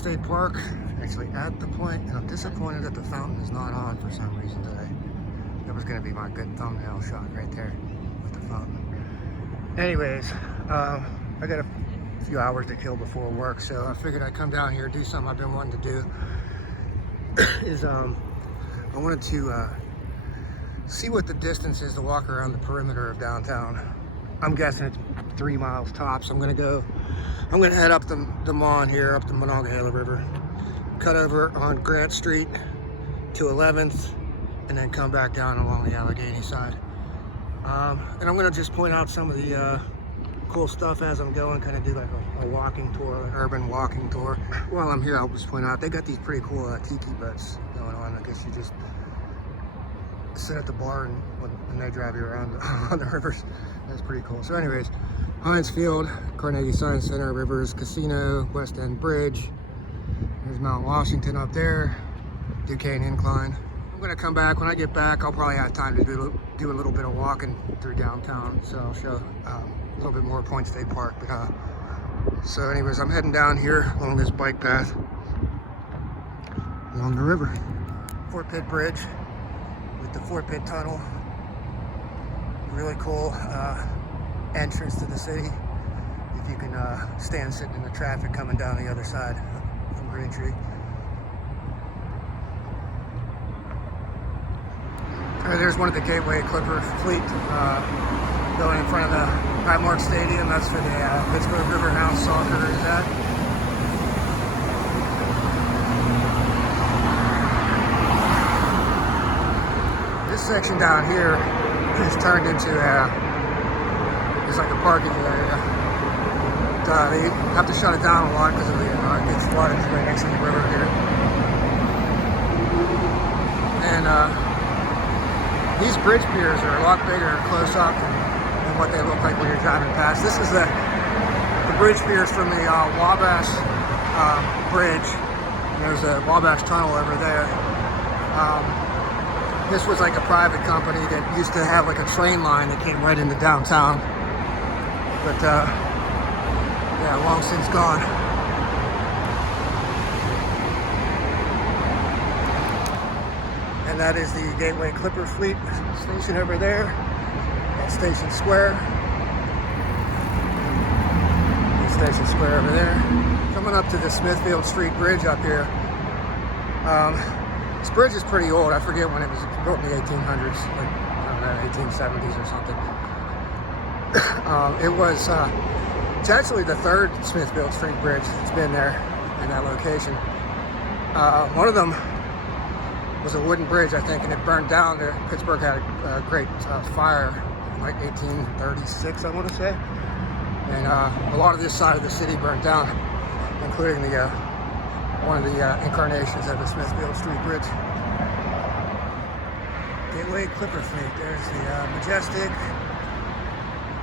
State Park, actually at the point, and I'm disappointed that the fountain is not on for some reason today. That was gonna be my good thumbnail shot right there with the fountain. Anyways, I got a few hours to kill before work, so I figured I'd come down here, do something I've been wanting to do. Is I wanted to see what the distance is to walk around the perimeter of downtown. I'm guessing it's 3 miles tops. I'm gonna head up the Mon here, up the Monongahela River, cut over on Grant Street to 11th, and then come back down along the Allegheny side. And I'm gonna just point out some of the cool stuff as I'm going, kind of do like a walking tour, an urban walking tour. While I'm here, I'll just point out, they got these pretty cool tiki boats going on. I guess you just sit at the bar and they drive you around on the rivers. That's pretty cool. So anyways, Heinz Field, Carnegie Science Center, Rivers Casino, West End Bridge. There's Mount Washington up there, Duquesne Incline. I'm gonna come back. When I get back, I'll probably have time to do a little bit of walking through downtown. So I'll show a little bit more Point State Park. But so anyways, I'm heading down here along this bike path along the river. Fort Pitt Bridge with the Fort Pitt Tunnel. Really cool entrance to the city. If you can stand sitting in the traffic coming down the other side from Green Tree. There's one of the Gateway Clipper fleet going in front of the Highmark Stadium. That's for the Pittsburgh Greyhound soccer is at. This section down here is turned into it's like a parking area. They have to shut it down a lot because of the it gets flooded right next to the river here. And these bridge piers are a lot bigger close up than what they look like when you're driving past. This is the bridge piers from the Wabash Bridge. There's a Wabash Tunnel over there. This was like a private company that used to have like a train line that came right into downtown. But yeah, long since gone. And that is the Gateway Clipper Fleet station over there at Station Square. Station Square over there. Coming up to the Smithfield Street Bridge up here. This bridge is pretty old. I forget when it was built in the 1800s, like I don't know, 1870s or something. It's actually the third Smithfield Street Bridge that's been there in that location. One of them was a wooden bridge, I think, and it burned down. Pittsburgh had a great fire in like 1836, I want to say. And a lot of this side of the city burned down, including one of the incarnations of the Smithfield Street Bridge. Gateway Clipper Fleet. There's the Majestic,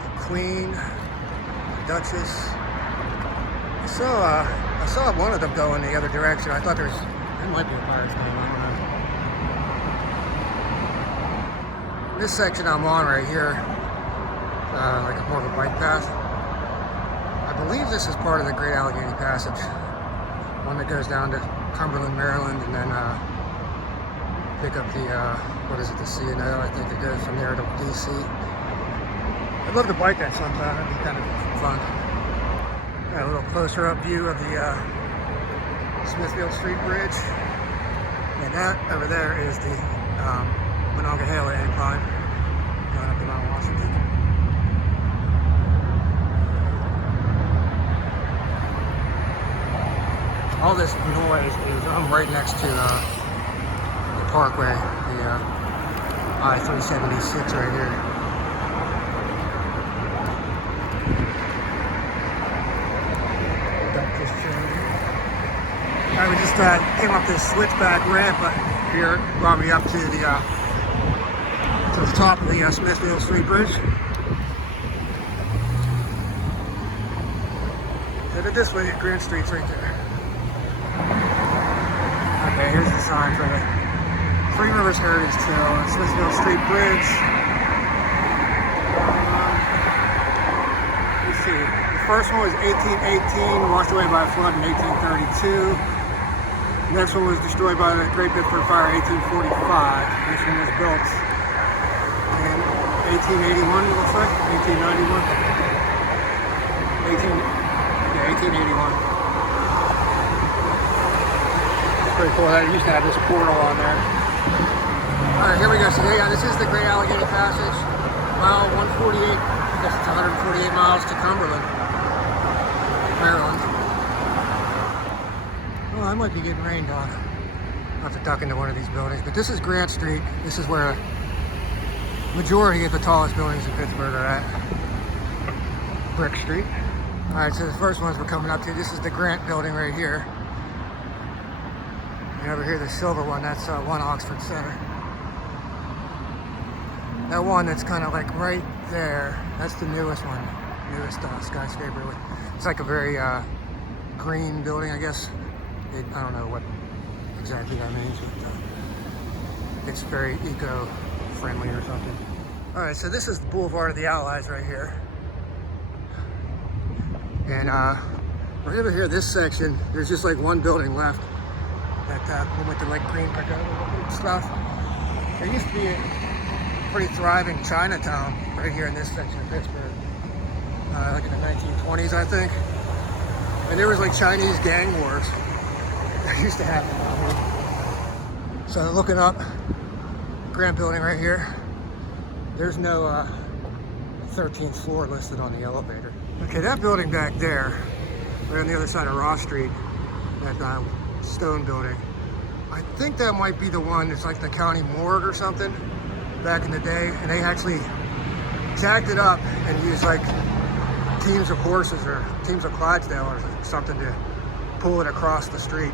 the Queen, the Duchess. I saw one of them go in the other direction. I thought there might be a pirate's name. I don't know. This section I'm on right here, like more of a bike path. I believe this is part of the Great Allegheny Passage, one that goes down to Cumberland, Maryland, and then pick up the the C&O. I think it goes from there to DC. I'd love to bike that sometime. That'd be kind of fun. Got a little closer up view of the Smithfield Street Bridge, and that over there is the Monongahela Incline going up to Mount Washington. All this noise is, I'm right next to the Parkway, the I-376 right here. We just came up this switchback ramp here, brought me up to the top of the Smithfield Street Bridge. Headed this way, Grant Street's right there. Okay, here's the sign for the Three Rivers Heritage Trail, Smithfield Street Bridge. Let's see, the first one was 1818, washed away by a flood in 1832. Next one was destroyed by the Great Pittsburgh Fire in 1845. This one was built in 1881, it looks like, 1891. 1881. Pretty cool. That used to have this portal on there. All right, here we go. So yeah, this is the Great Allegheny Passage. Mile 148. I guess it's 148 miles to Cumberland, Maryland. Well, I might be getting rained on. I'll have to duck into one of these buildings. But this is Grant Street. This is where the majority of the tallest buildings in Pittsburgh are at. Brick Street. All right, so the first ones we're coming up to. This is the Grant building right here. And over here, the silver one, that's 1 Oxford Center. That one that's kind of like right there, that's the newest one, newest skyscraper. It's like a very green building, I guess. I don't know what exactly that means, but it's very eco-friendly or something. All right, so this is the Boulevard of the Allies right here. And right over here, this section, there's just like one building left. That one with the like green pagoda stuff. There used to be a pretty thriving Chinatown right here in this section of Pittsburgh, like in the 1920s, I think. And there was like Chinese gang wars that used to happen down here. So looking up, Grant building right here. There's no 13th floor listed on the elevator. Okay, that building back there, right on the other side of Ross Street, that stone building, I think that might be the one that's like the county morgue or something back in the day, and they actually jacked it up and used like teams of horses or teams of Clydesdale or something to pull it across the street.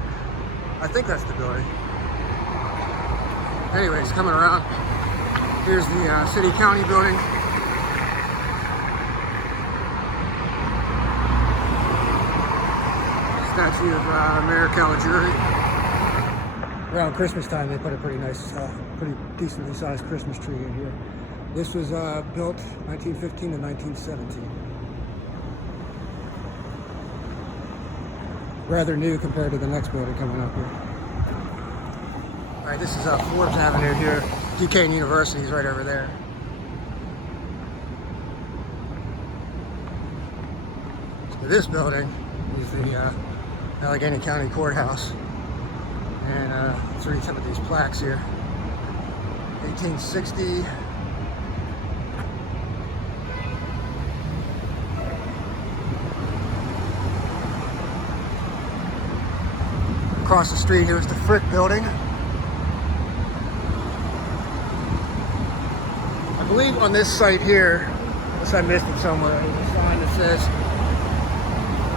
I think that's the building. Anyways, coming around, here's the city county building. Statue of Mayor Caligiuri. Around Christmas time, they put a pretty nice, pretty decently sized Christmas tree in here. This was built 1915 to 1917. Rather new compared to the next building coming up here. All right, this is Forbes Avenue here. Duquesne University is right over there. So this building is the Allegheny County Courthouse. And let's read some of these plaques here. 1860. Across the street here is the Frick building. I believe on this site here, unless I missed it somewhere, there's a sign that says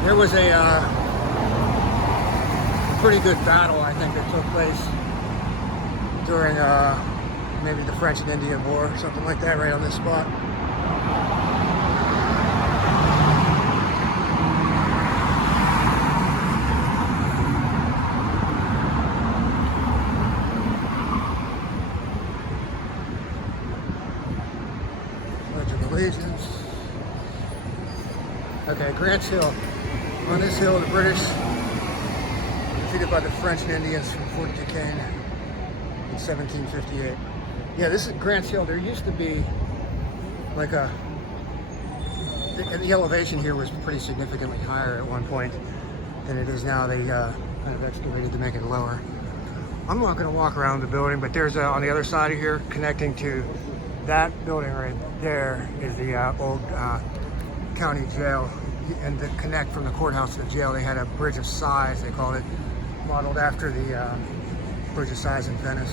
there was a pretty good battle, I think, that took place during maybe the French and Indian War or something like that right on this spot. Pledge of Allegiance. Okay, Grant's Hill. On this hill, the British defeated by the French and Indians from Fort Duquesne in 1758. Yeah, this is Grant's Hill. There used to be like the elevation here was pretty significantly higher at one point than it is now. They kind of excavated to make it lower. I'm not going to walk around the building, but there's on the other side of here, connecting to that building right there, is the old county jail. And to connect from the courthouse to the jail, they had a bridge of size, they called it, modeled after the Bridge of Sighs in Venice.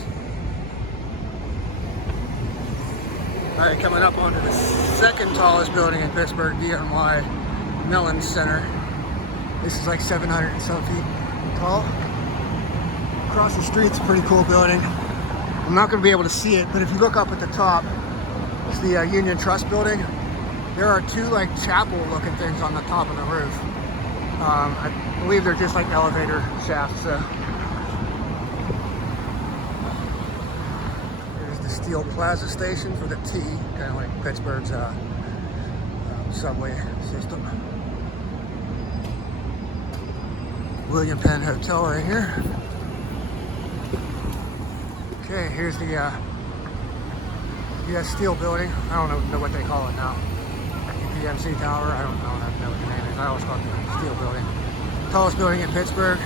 All right, coming up onto the second tallest building in Pittsburgh, DNY Mellon Center. This is like 700 and some feet tall. Across the street's a pretty cool building. I'm not going to be able to see it, but if you look up at the top, it's the Union Trust building. There are two like chapel-looking things on the top of the roof. I believe they're just like elevator shafts. Here's the Steel Plaza Station for the T, kind of like Pittsburgh's subway system. William Penn Hotel right here. Okay, here's the U.S. Steel building. I don't know what they call it now. UPMC Tower. I don't know what the name is. I always call it the Steel building. Tallest building in Pittsburgh.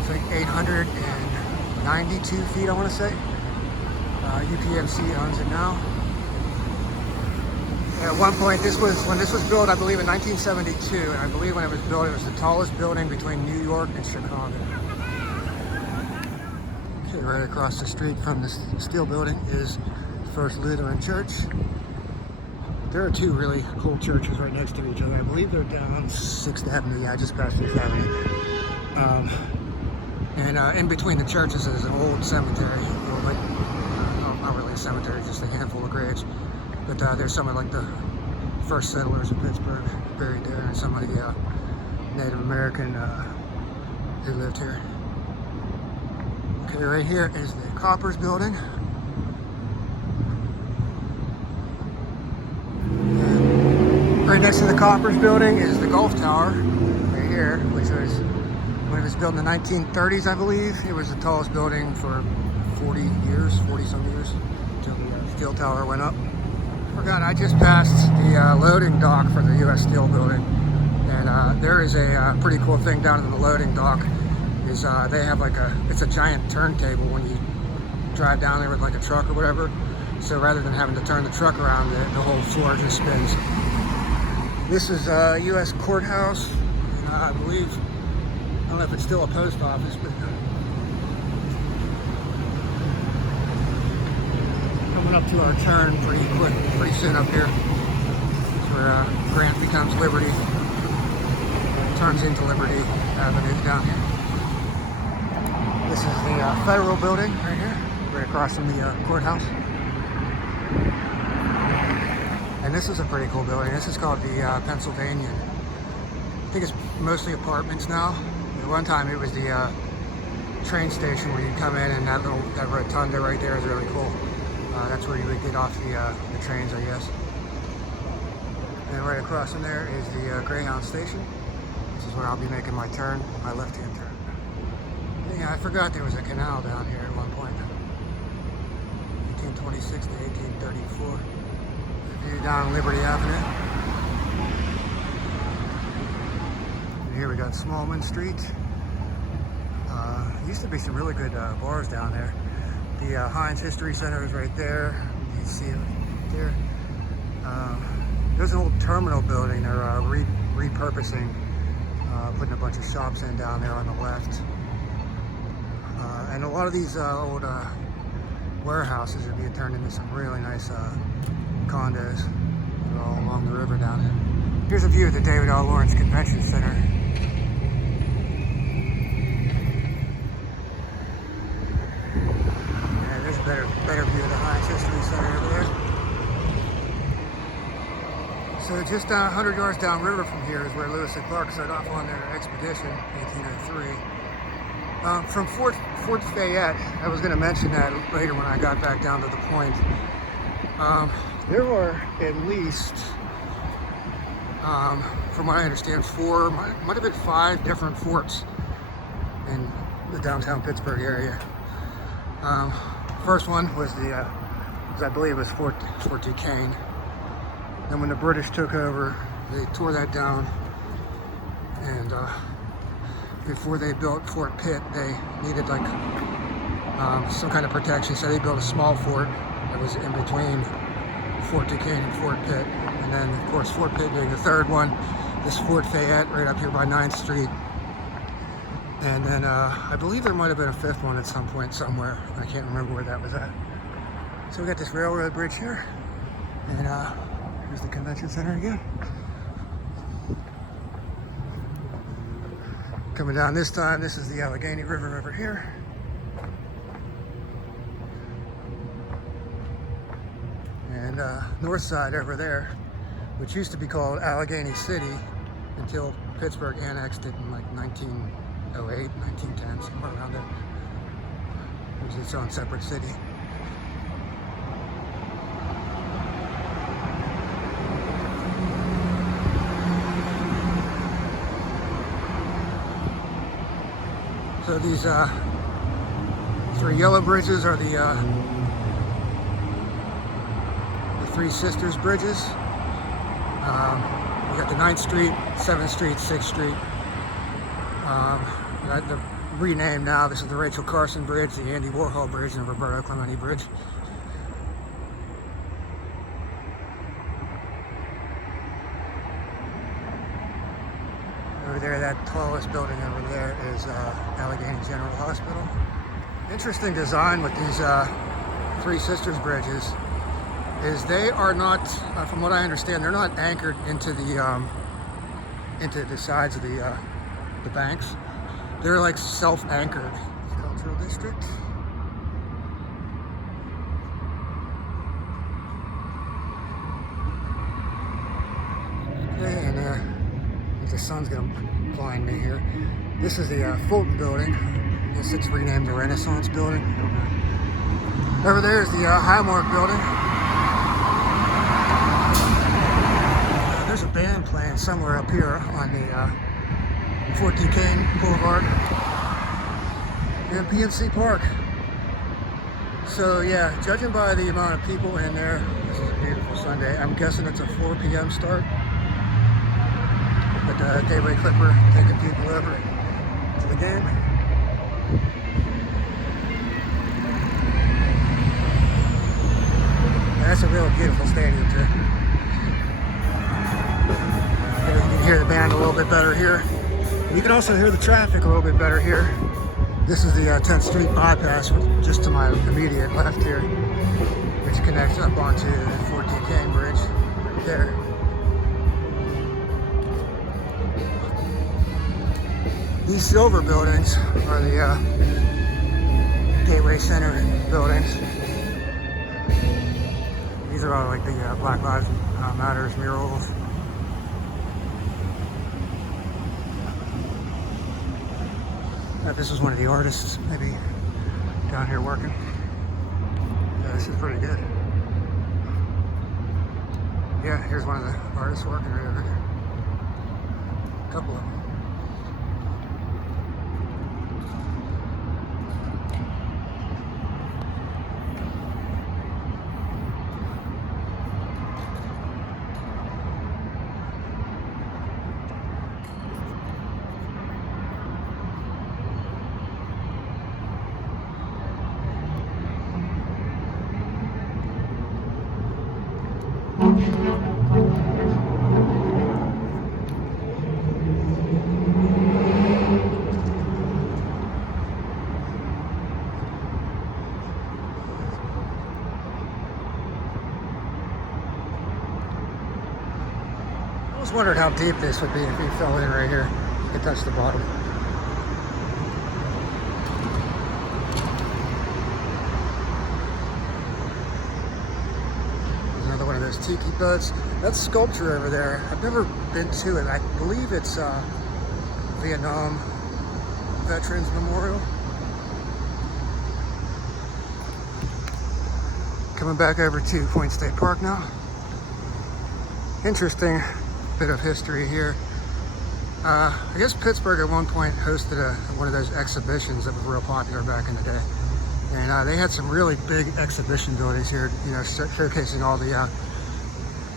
It's like 892 feet, I want to say. UPMC owns it now. At one point, when this was built, I believe in 1972, and I believe when it was built, it was the tallest building between New York and Chicago. Okay, right across the street from this steel building is First Lutheran Church. There are two really cool churches right next to each other. I believe they're down on 6th Avenue. Yeah, I just passed 6th Avenue. And in between the churches is an old cemetery. Well, not really a cemetery, just a handful of graves. But there's some of like the first settlers of Pittsburgh buried there, and some of the Native American who lived here. Okay, right here is the Coppers building. Right next to the Coppers building is the Golf Tower, right here, which was, when it was built in the 1930s, I believe, it was the tallest building for 40 some years, until the steel tower went up. Forgot, I just passed the loading dock for the U.S. Steel building, and there is a pretty cool thing down in the loading dock, is they have like it's a giant turntable when you drive down there with like a truck or whatever, so rather than having to turn the truck around, the whole floor just spins. This is U.S. Courthouse, and I believe, I don't know if it's still a post office, but coming up to our turn pretty soon up here. It's where Grant becomes Liberty, turns into Liberty Avenue down here. This is the Federal building right here, right across from the courthouse. And this is a pretty cool building. This is called the Pennsylvanian. I think it's mostly apartments now. At one time it was the train station where you come in, and that rotunda right there is really cool. That's where you would get off the trains, I guess. And right across from there is the Greyhound Station. This is where I'll be making my turn, my left-hand turn. Yeah, I forgot there was a canal down here at one point. 1826 to 1834. Down Liberty Avenue. And here we got Smallmouth Street. Used to be some really good bars down there. The Heinz History Center is right there. You can see it right there. There's an old terminal building they're repurposing, putting a bunch of shops in down there on the left. And a lot of these old warehouses are being turned into some really nice condos. They're all along the river down there. Here's a view of the David L. Lawrence Convention Center. Yeah, there's a better view of the Heinz History Center over there. So just 100 yards downriver from here is where Lewis and Clark set off on their expedition, 1803. From Fort Fayette, I was going to mention that later when I got back down to the point. There were at least, from what I understand, might have been 5 different forts in the downtown Pittsburgh area. First one was I believe it was Fort Duquesne. Then when the British took over, they tore that down, and before they built Fort Pitt, they needed like some kind of protection, so they built a small fort that was in between Fort Duquesne and Fort Pitt. And then of course Fort Pitt being the third one, this Fort Fayette right up here by 9th Street. And then I believe there might have been a 5th one at some point somewhere. I can't remember where that was at. So we got this railroad bridge here, and here's the convention center again. Coming down this time, this is the Allegheny River over here. And north side over there, which used to be called Allegheny City until Pittsburgh annexed it in like 1908, 1910, somewhere around there. It was its own separate city. So these three yellow bridges are the Three Sisters bridges. We got the 9th Street, 7th Street, 6th Street. They're renamed now. This is the Rachel Carson Bridge, the Andy Warhol Bridge, and the Roberto Clemente Bridge. Over there, that tallest building over there is Allegheny General Hospital. Interesting design with these Three Sisters bridges is they are not, from what I understand, they're not anchored into the sides of the banks. They're like self-anchored. Cultural district. Okay, and the sun's gonna blind me here. This is the Fulton building. I guess it's renamed the Renaissance building. Over there is the Highmark building. There's a band playing somewhere up here on the Fort Duquesne Boulevard in PNC Park. So yeah, judging by the amount of people in there, this is a beautiful Sunday. I'm guessing it's a 4 p.m. start. But the Gateway Clipper taking people over to the game. That's a real beautiful stadium too. You can hear the band a little bit better here. You can also hear the traffic a little bit better here. This is the 10th Street bypass, just to my immediate left here, which connects up onto the Fort Duquesne Bridge right there. These silver buildings are the Gateway Center buildings. These are all like the Black Lives Matters murals. This is one of the artists maybe down here working. Yeah, this is pretty good. Yeah, here's one of the artists working right over here. A couple of them. I was wondering how deep this would be if he fell in right here. You could touch the bottom. There's another one of those tiki boats. That sculpture over there, I've never been to it. I believe it's Vietnam Veterans Memorial. Coming back over to Point State Park now. Interesting bit of history here. I guess Pittsburgh at one point hosted one of those exhibitions that was real popular back in the day. And they had some really big exhibition buildings here, you know, showcasing all the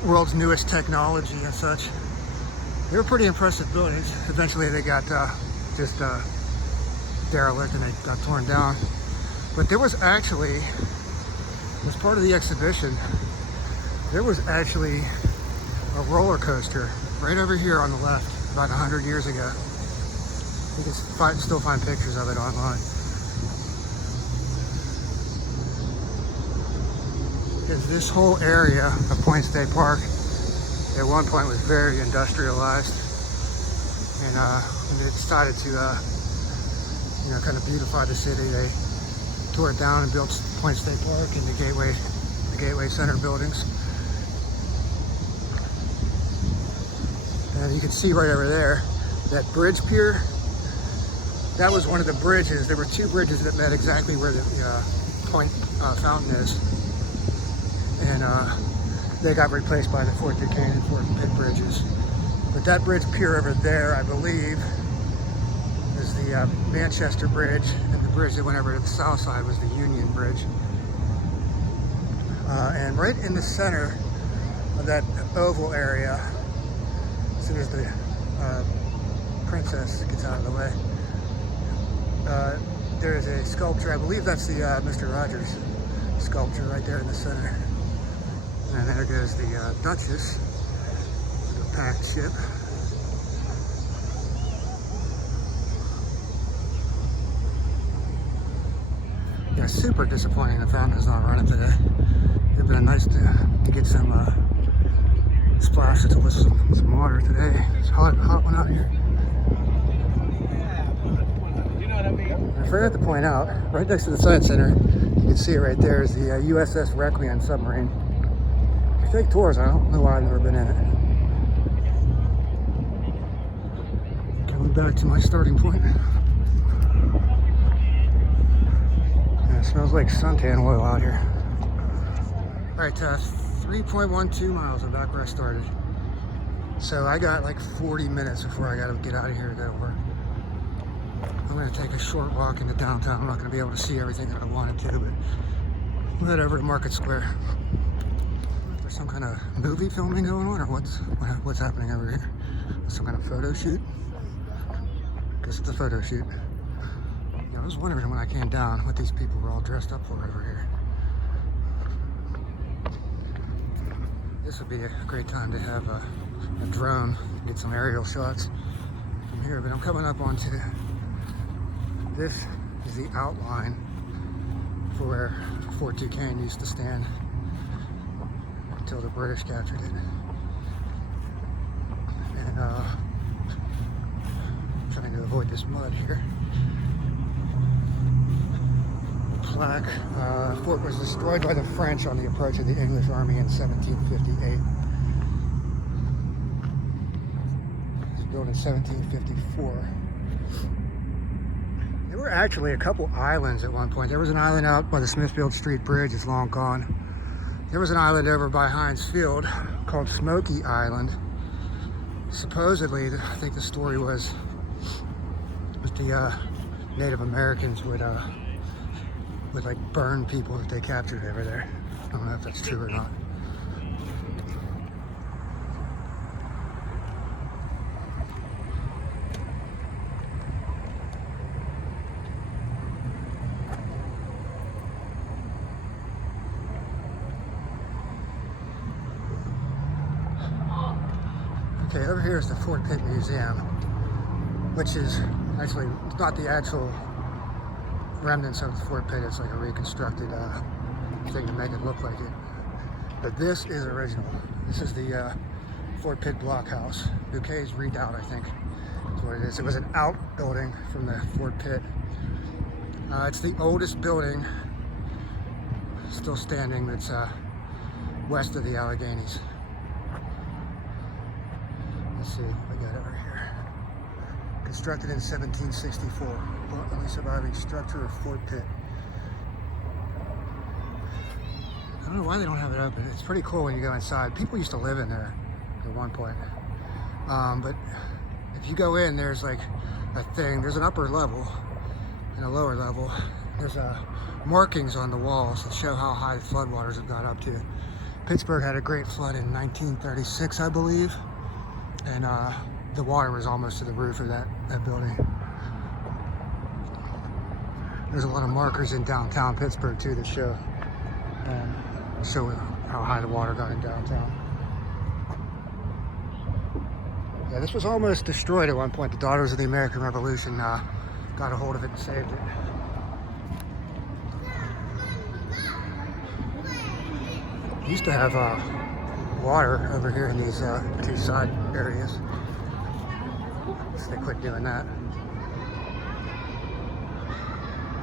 world's newest technology and such. They were pretty impressive buildings. Eventually they got just derelict and they got torn down. But there was actually, as part of the exhibition, there was actually a roller coaster right over here on the left about 100 years ago. You can still find pictures of it online. Because this whole area of Point State Park at one point was very industrialized, and when they decided to you know, kind of beautify the city, they tore it down and built Point State Park and the Gateway Center buildings. And you can see right over there, that bridge pier, that was one of the bridges. There were two bridges that met exactly where the Point Fountain is. And they got replaced by the Fort Duquesne and Fort Pitt bridges. But that bridge pier over there, I believe, is the Manchester Bridge, and the bridge that went over to the south side was the Union Bridge. And right in the center of that oval area, as soon as the princess gets out of the way, there is a sculpture. I believe that's the Mr. Rogers sculpture right there in the center. And there goes the Duchess, the packed ship. Yeah, super disappointing the fountain is not running today. It'd been nice to get some splashes with some water today. It's hot one out here. I forgot to point out, right next to the Science Center, you can see it right there, is the USS Requiem submarine. Fake tours, I don't know why I've never been in it. Coming back to my starting point. Yeah, it smells like suntan oil out here. Alright, 3.12 miles. I'm back where I started. So I got like 40 minutes before I gotta get out of here to go to work. I'm gonna take a short walk into downtown. I'm not gonna be able to see everything that I wanted to, but we'll head over to Market Square. There's some kind of movie filming going on, or what's happening over here? Some kind of photo shoot? Guess it's a photo shoot. Yeah, I was wondering when I came down what these people were all dressed up for over here. This would be a great time to have a drone, get some aerial shots from here, but I'm coming up onto this is the outline for where Fort Duquesne used to stand until the British captured it. And trying to avoid this mud here. The plaque, fort was destroyed by the French on the approach of the English army in 1758. It was built in 1754. There were actually a couple islands at one point. There was an island out by the Smithfield Street Bridge, it's long gone. There was an island over by Heinz Field called Smoky Island. Supposedly, I think the story was that the Native Americans would like burn people that they captured over there. I don't know if that's true or not. Okay, over here is the Fort Pitt Museum, which is actually not the actual remnants of Fort Pitt. It's like a reconstructed thing to make it look like it. But this is original. This is the Fort Pitt blockhouse. Duquesne's redoubt, I think, is what it is. It was an outbuilding from the Fort Pitt. It's the oldest building still standing that's west of the Alleghenies. Let's see what we got over here. Constructed in 1764. Only surviving structure of Fort Pitt. I don't know why they don't have it open. It's pretty cool when you go inside. People used to live in there at one point. But if you go in, there's like a thing. There's an upper level and a lower level. There's markings on the walls that show how high the floodwaters have got up to. Pittsburgh had a great flood in 1936, I believe. And the water was almost to the roof of that building. There's a lot of markers in downtown Pittsburgh too that show how high the water got in downtown. Yeah, this was almost destroyed at one point. The Daughters of the American Revolution got a hold of it and saved it. We used to have water over here in these two side areas. So they quit doing that.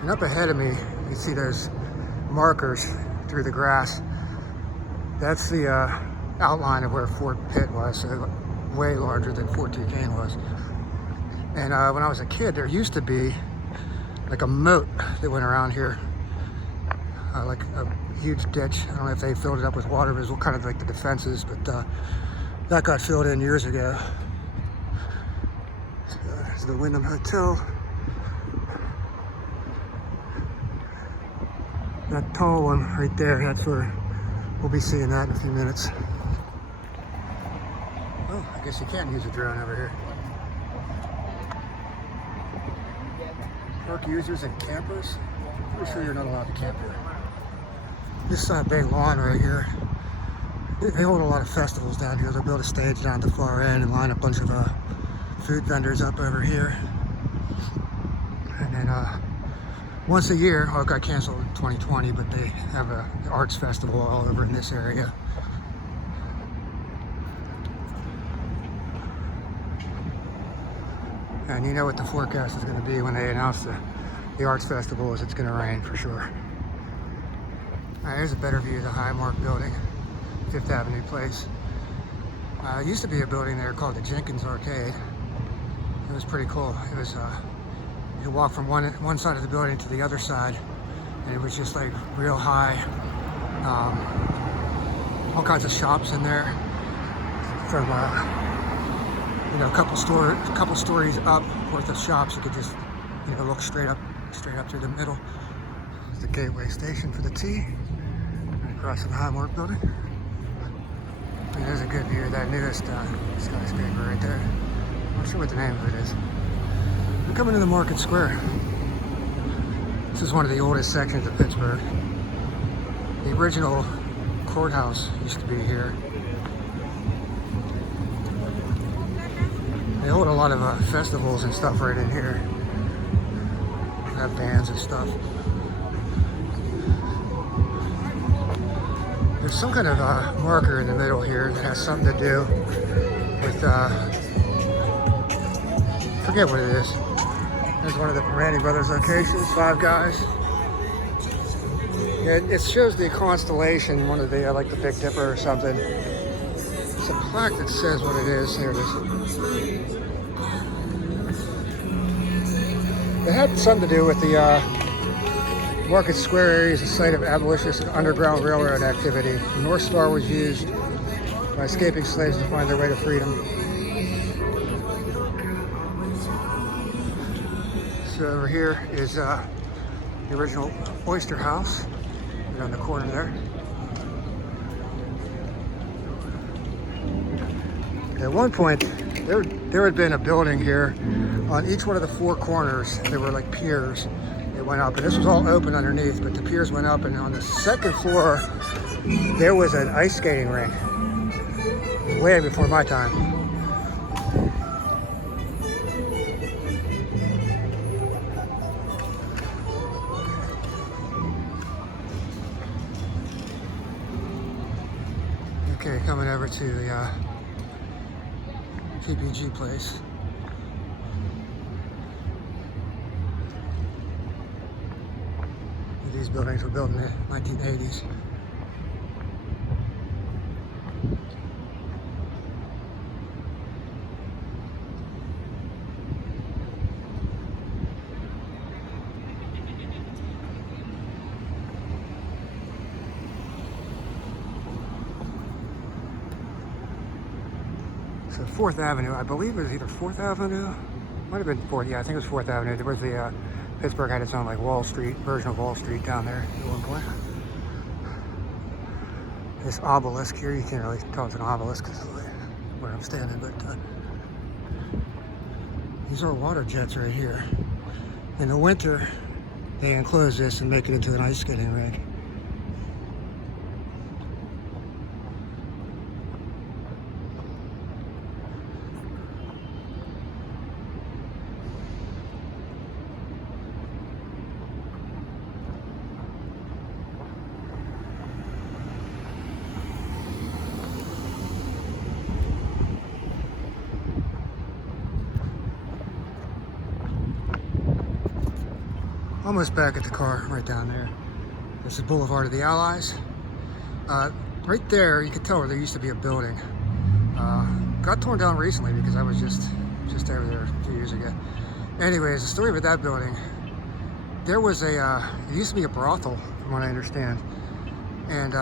And up ahead of me, you can see there's markers through the grass. That's the outline of where Fort Pitt was, so way larger than Fort Duquesne was. And when I was a kid, there used to be like a moat that went around here, like a huge ditch. I don't know if they filled it up with water, but it was kind of like the defenses, but that got filled in years ago. So there's the Wyndham Hotel That tall one right there, that's where we'll be seeing that in a few minutes. Oh, I guess you can't use a drone over here. Park users and campers. Pretty sure you're not allowed to camp here. This big lawn right here. They hold a lot of festivals down here. They'll build a stage down at the far end and line a bunch of food vendors up over here. And then once a year, well, it got canceled in 2020, but they have an arts festival all over in this area. And you know what the forecast is going to be when they announce the arts festival is it's going to rain for sure. All right, here's a better view of the Highmark building, 5th Avenue Place. It used to be a building there called the Jenkins Arcade. It was pretty cool. It was, you walk from one side of the building to the other side, and it was just like real high. All kinds of shops in there, from you know, a couple stories up worth of shops. You could just, you know, look straight up through the middle. There's the Gateway Station for the T, right across from the Highmark building. And there's a good view of that newest skyscraper right there. I'm not sure what the name of it is. We're coming to the Market Square. This is one of the oldest sections of Pittsburgh. The original Courthouse used to be here. They hold a lot of festivals and stuff right in here. They have bands and stuff. There's some kind of marker in the middle here that has something to do with, forget what it is. There's one of the Randy Brothers locations, Five Guys. Yeah, it shows the constellation, one of the, like the Big Dipper or something. There's a plaque that says what it is. Here it is. It had something to do with the Market Square area is a site of abolitionist and Underground Railroad activity. The North Star was used by escaping slaves to find their way to freedom. So over here is the original Oyster House, right on the corner there. At one point, there had been a building here. On each one of the four corners, there were like piers that went up, and this was all open underneath, but the piers went up, and on the second floor, there was an ice skating rink, way before my time. Okay, coming over to the PPG place. These buildings were built in the 1980s. So 4th Avenue, I believe it was either 4th Avenue, might have been 4th, yeah, I think it was 4th Avenue. There was the, Pittsburgh had its own like Wall Street, version of Wall Street down there at one point. This obelisk here, you can't really tell it's an obelisk because of where I'm standing, but these are water jets right here. In the winter, they enclose this and make it into an ice skating rink. Almost back at the car right down there. This is Boulevard of the Allies. Right there, you can tell where there used to be a building. Got torn down recently because I was just over there a few years ago. Anyways, the story about that building, there was it used to be a brothel, from what I understand. And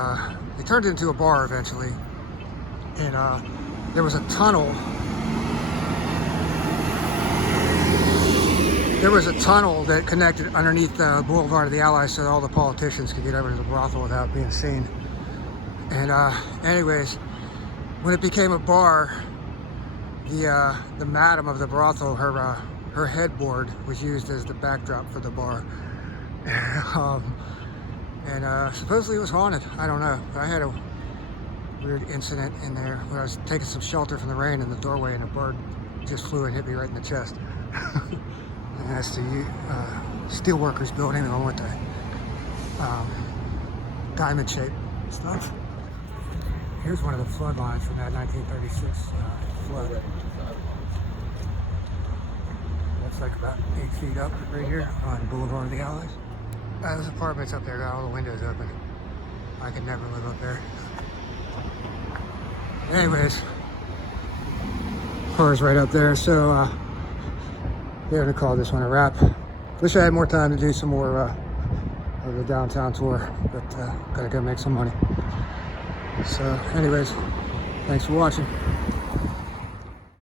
they turned it into a bar eventually. And there was a tunnel there was a tunnel that connected underneath the Boulevard of the Allies so that all the politicians could get over to the brothel without being seen. And anyways, when it became a bar, the madam of the brothel, her headboard was used as the backdrop for the bar. And supposedly it was haunted. I don't know. I had a weird incident in there where I was taking some shelter from the rain in the doorway and a bird just flew and hit me right in the chest. And that's the steelworkers building along with the diamond shaped stuff. Here's one of the flood lines from that 1936 flood. That's like about 8 feet up right here on Boulevard of the Allies. Those apartments up there got all the windows open. I could never live up there. Anyways, car's right up there, so they're gonna call this one a wrap. Wish I had more time to do some more of the downtown tour, but gotta go make some money. So anyways, thanks for watching.